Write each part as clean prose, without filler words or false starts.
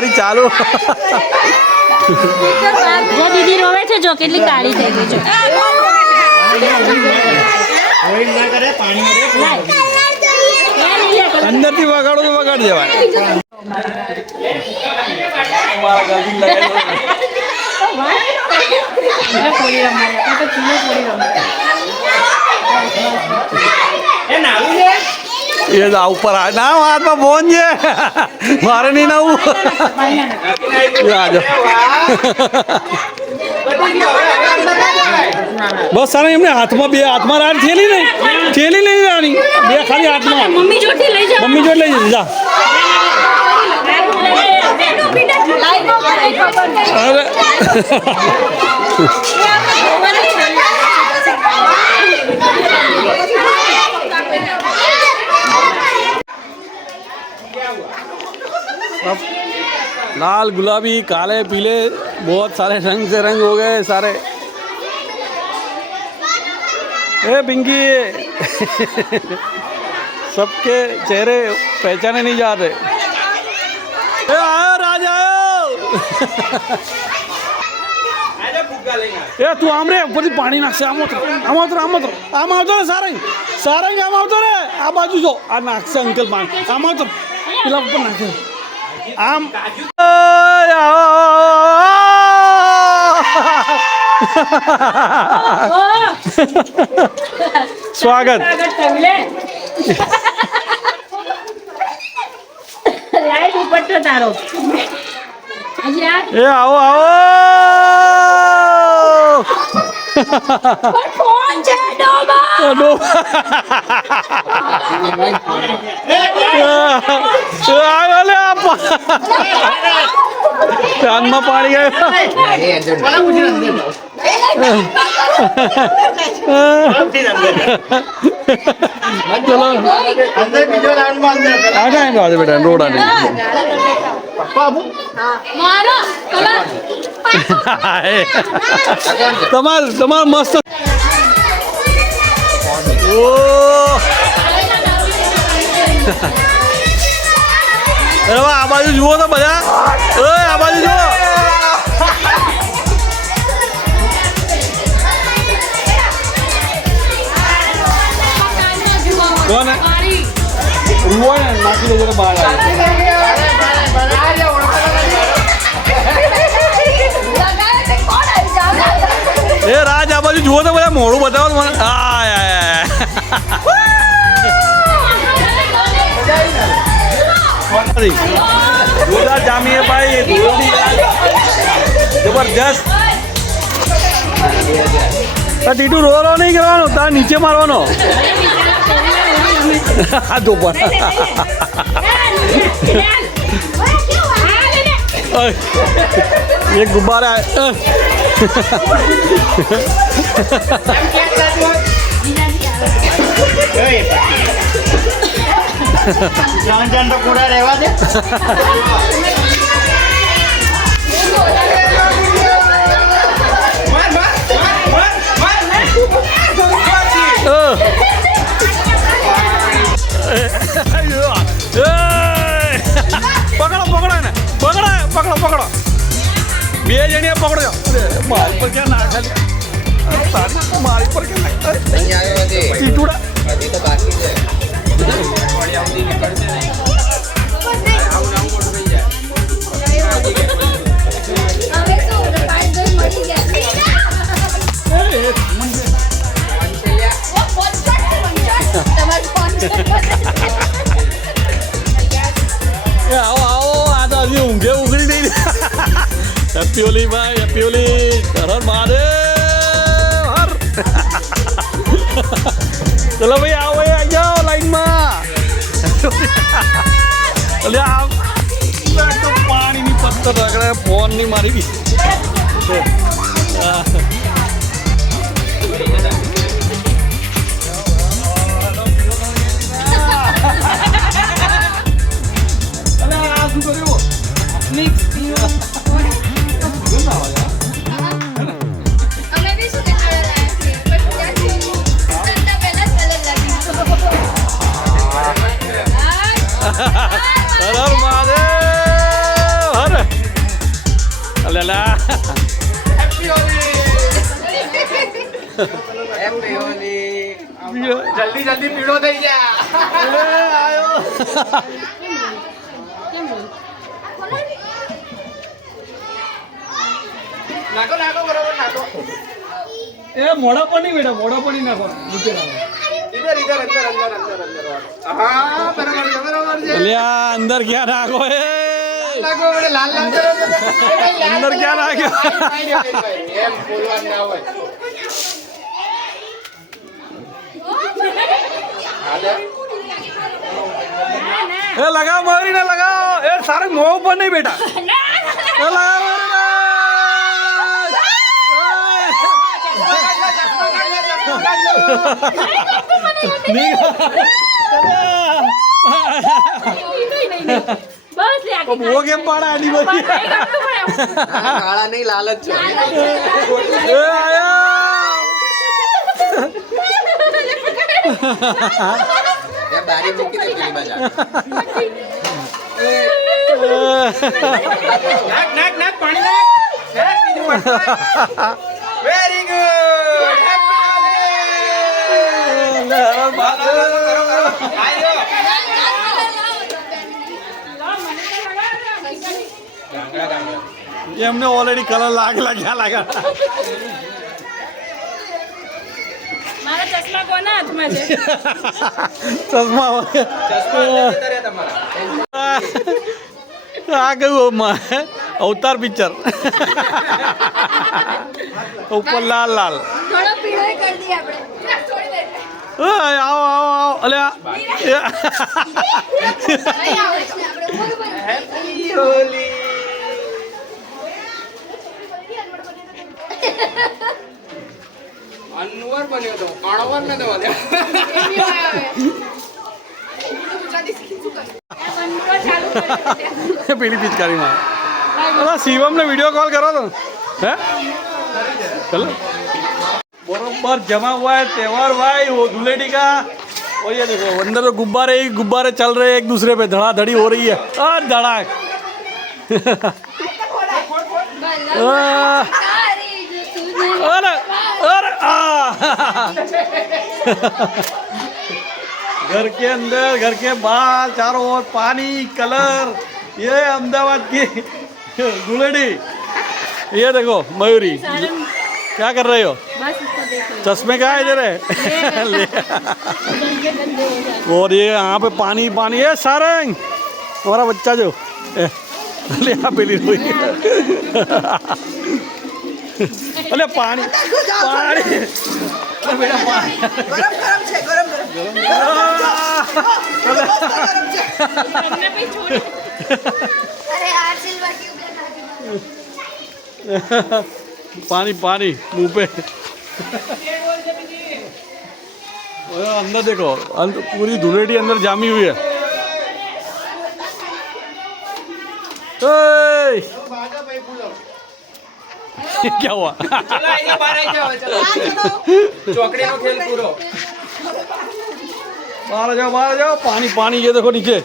મારી ચાલુ જો દીદી રોવે છે જો કેટલી કાળી થઈ ગઈ છે અંદરથી વગાડો તો વગાડ દેવાય એ જ ઉપર ના હાથમાં ફોન છે મારે નહીં નાવું બસ સારા એમને હાથમાં બે હાથમાં રાડ થેલી નહીં રાણી બે ખાલી હાથમાં મમ્મી જોડે લઈ જાઓ મમ્મી જોડે લઈ જજો જા અરે लाल गुलाबी काले पीले बहुत सारे रंग से रंग हो गए सारे ए पिंकी सबके चेहरे पहचाने नहीं जाते ए आओ राजा ए तू आम रे ऊपर पानी नाखशे आम आवतो रे सारंग आम आवतो रे आ बाजू जो आ नाखशे अंकल पानी आम आवतो પેલા ઉપર નાખે આમ સ્વાગત તારો એ આવો કાનમાં પાણી આવ્યો બેટા રોડા તમાર મસ્ત આ બાજુ જુઓ તો બધા આ બાજુ જુઓ કોને રૂવો ને નાખી દેજો તો બહાર એ રાજ આ બાજુ જુઓ તો બધા મોડું બતાવો મને જોરદાર જામીએ ભાઈ જબરજસ્ત ટીટુ રો નહીં કરવાનો તાર નીચે મારવાનો હાથ ઉપર એક ગુબ્બારા જાન તો કુડા રહેવા દે પકડો બે જણીએ પકડો મારી પર ક્યાં ના ખાલી મારી પર ક્યાં ટીટુડા આવો આ તો હજી ઊંઘે ઉઘડી નહીં હેપી હોલી ભાઈ હેપી હોલી હર મહાદેવ હર ચલો ભાઈ આવો ભાઈ આવી જાઓ લાઈનમાં એટલે આ પાણીની પથ્થર રગડે ફોનની મારી બી હર મહાદેવ હર લા જલ્દી જલ્દી પીળો થઈ ગયા. નાખો નાખો બરોબર નાખો. એ મોડા પર નહીં બેટા મોડા પર નહીં નાખો નીચે નાખો ઇધર ઇધર અંદર અંદર અંદર અંદર હા બરાબર છે બરાબર છે. અલ્યા અંદર ક્યાં નાખો એ નાખો મને લાલ લાલ કરો તો. અંદર ક્યાં નાખ્યો એમ બોલવાનું ના હોય. હાલે એ લગાવ મારી ને લગાવ એ સારે મોં ઉપર નહીં બેટા એ લગાવ वो કેમ પાડા આની બધી કાળા નહીં લાલ જ છે. એ આયા એ બારી મૂકી દે પેલી બાજુ. નાખ નાખ નાખ પાણી નાખ. નાખ બીજું પાણી. Very good. એમને ઓલરેડી કલર લાગેલા ક્યાં લાગ્યા મારા ચશ્મા કોના હાથમાં છે ચશ્મા આ કયું અવતાર પિક્ચર ઉપર લાલ લાલ થોડો પીળો કરી દઈએ આપણે છોડી દે આવો આવો આવો અલ્યા અહીં આવે છે આપણે બરોબર હેપી હોલી. અનવર બન્યો તો અણવર ને દવા દે. પેલી પિચકારીમાં અલા શિવમને વિડીયો कॉल करो तो है चलो बरोबर जमा हुआ है त्यौहार भाई वो धुलेटी का और ये देखो अंदर तो गुब्बारे ही गुब्बारे चल रहे हैं एक दूसरे पे धड़ाधड़ी हो रही है धड़ाक अरे अरे घर के अंदर घर के बाहर चारों ओर पानी कलर ये अहमदाबाद की गुलेडी ये देखो मयूरी क्या कर रहे हो बस इसको देखो चश्मे क्या है इधर है और ये यहाँ पे पानी पानी है सारंग हमारा बच्चा जो ले यहाँ पे रोई अरे पानी पानी अरे बेटा पानी गरम गरम છે ગરમ ગરમ हमने भी छोड़ અરે આ સિલ્વર ક્યુબ पानी पानी मुंह पे और अंदर देखो पूरी धुलेटी अंदर जामी हुई है ओए! क्या हुआ ચલો આઈને બહાર આવી જાઓ ચલો. ચોકડીનો ખેલ પૂરો. बाहर आ जाओ पानी पानी ये देखो नीचे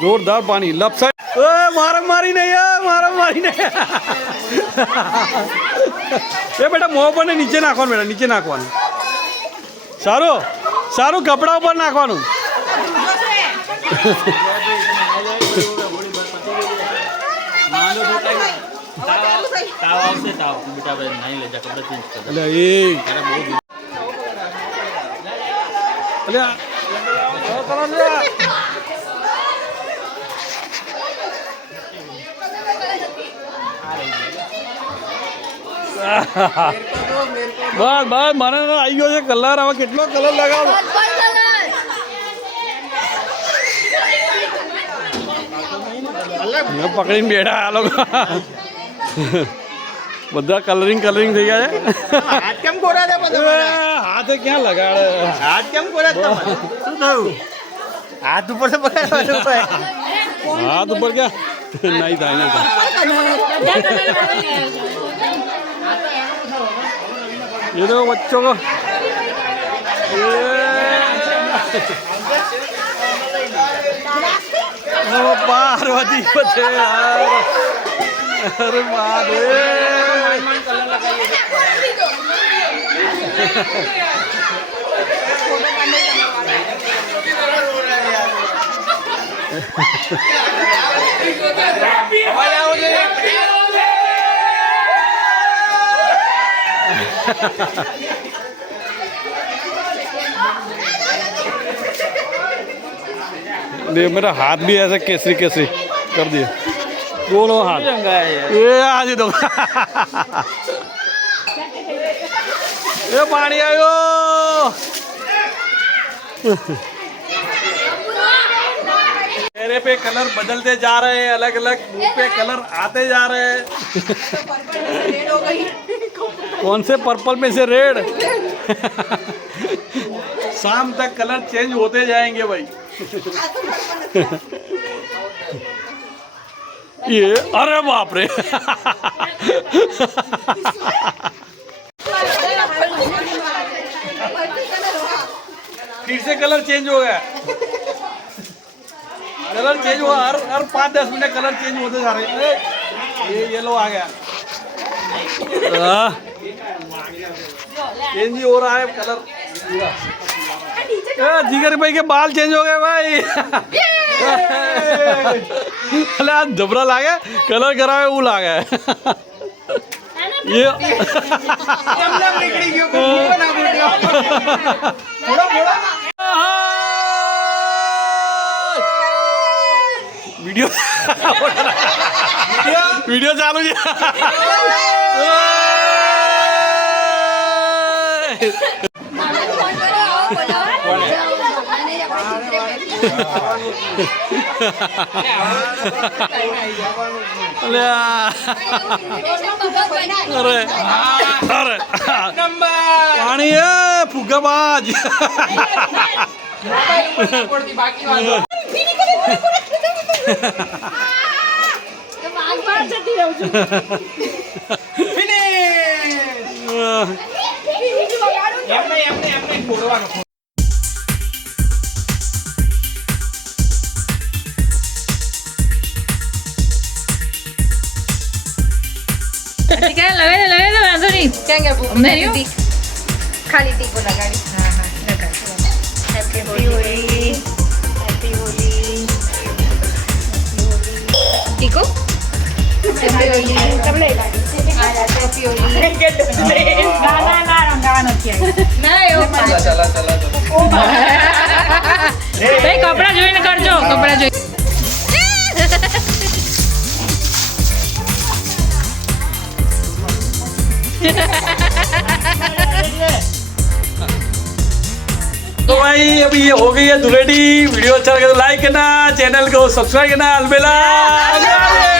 जोरदार पानी लेफ्ट साइड मारम मारी नहीं है मारम मारी नहीं ये बेटा मोह पर नीचे नाखવાનું बेटा नीचे નાખવાનું સારું સારું કપડા ઉપર નાખવાનું તાવ આવશે તાવ બેટા ભાઈ નહીં લેજા કપડા ચેન્જ કર એટલે એ એટલે કરો લે બસ બસ મને આવી ગયો છે કલર હવે કેટલો કલર લગાવો મેં પકડીને બેઠા આ લોકો બધા કલરિંગ કલરિંગ થઈ ગયા છે હાથ કેમ કોરા દે બધા? હાથે ક્યાં લગાડે હાથ કેમ કોરા તમારે? શું થયું? હાથ ઉપર તો પકડવાનું હોય. હાથ ઉપર ક્યાં નહીં થાય નહીં થાય ये देखो बच्चों को पार्वती बचे यार अरे बाप रे कलर लगाइए देख मेरा हाथ भी ऐसे केसरी केसरी कर दिए दोनों हाथ रंगा है यार ये आज दो ये पानी आयो चेहरे पे कलर बदलते जा रहे हैं अलग अलग मुंह पे कलर आते जा रहे हैं कौन से पर्पल में से रेड शाम तक कलर चेंज होते जाएंगे भाई ये अरे बाप रे फिर से कलर चेंज हो गया कलर चेंज हुआ हर 5-10 मिनट कलर चेंज होते जा रहे हैं ये येलो आ गया चेंज ही हो रहा है कलर जिगर भाई के बाल चेंज हो गए भाई अरे आज जबरा ला गया कलर करावे वो ला गया ये वीडियो वीडियो चालू अरे अरे पानी है फुग्गाबाज ठीक है लगा दे वांधो नहीं क्या क्या અમને રહ્યું? खाली टीको लगाड़ी हाँ हाँ लगा हैप्पी होली हैप्पी होली टीको हैप्पी होली તમને हैप्पी होली ના રંગાવા નથી આવી ના એવું ભાઈ કપડા જોઈને કરજો કપડા જોઈ तो भाई अभी ये हो गई है धुलेटी वीडियो अच्छा लगे तो लाइक करना चैनल को सब्सक्राइब करना अलबेला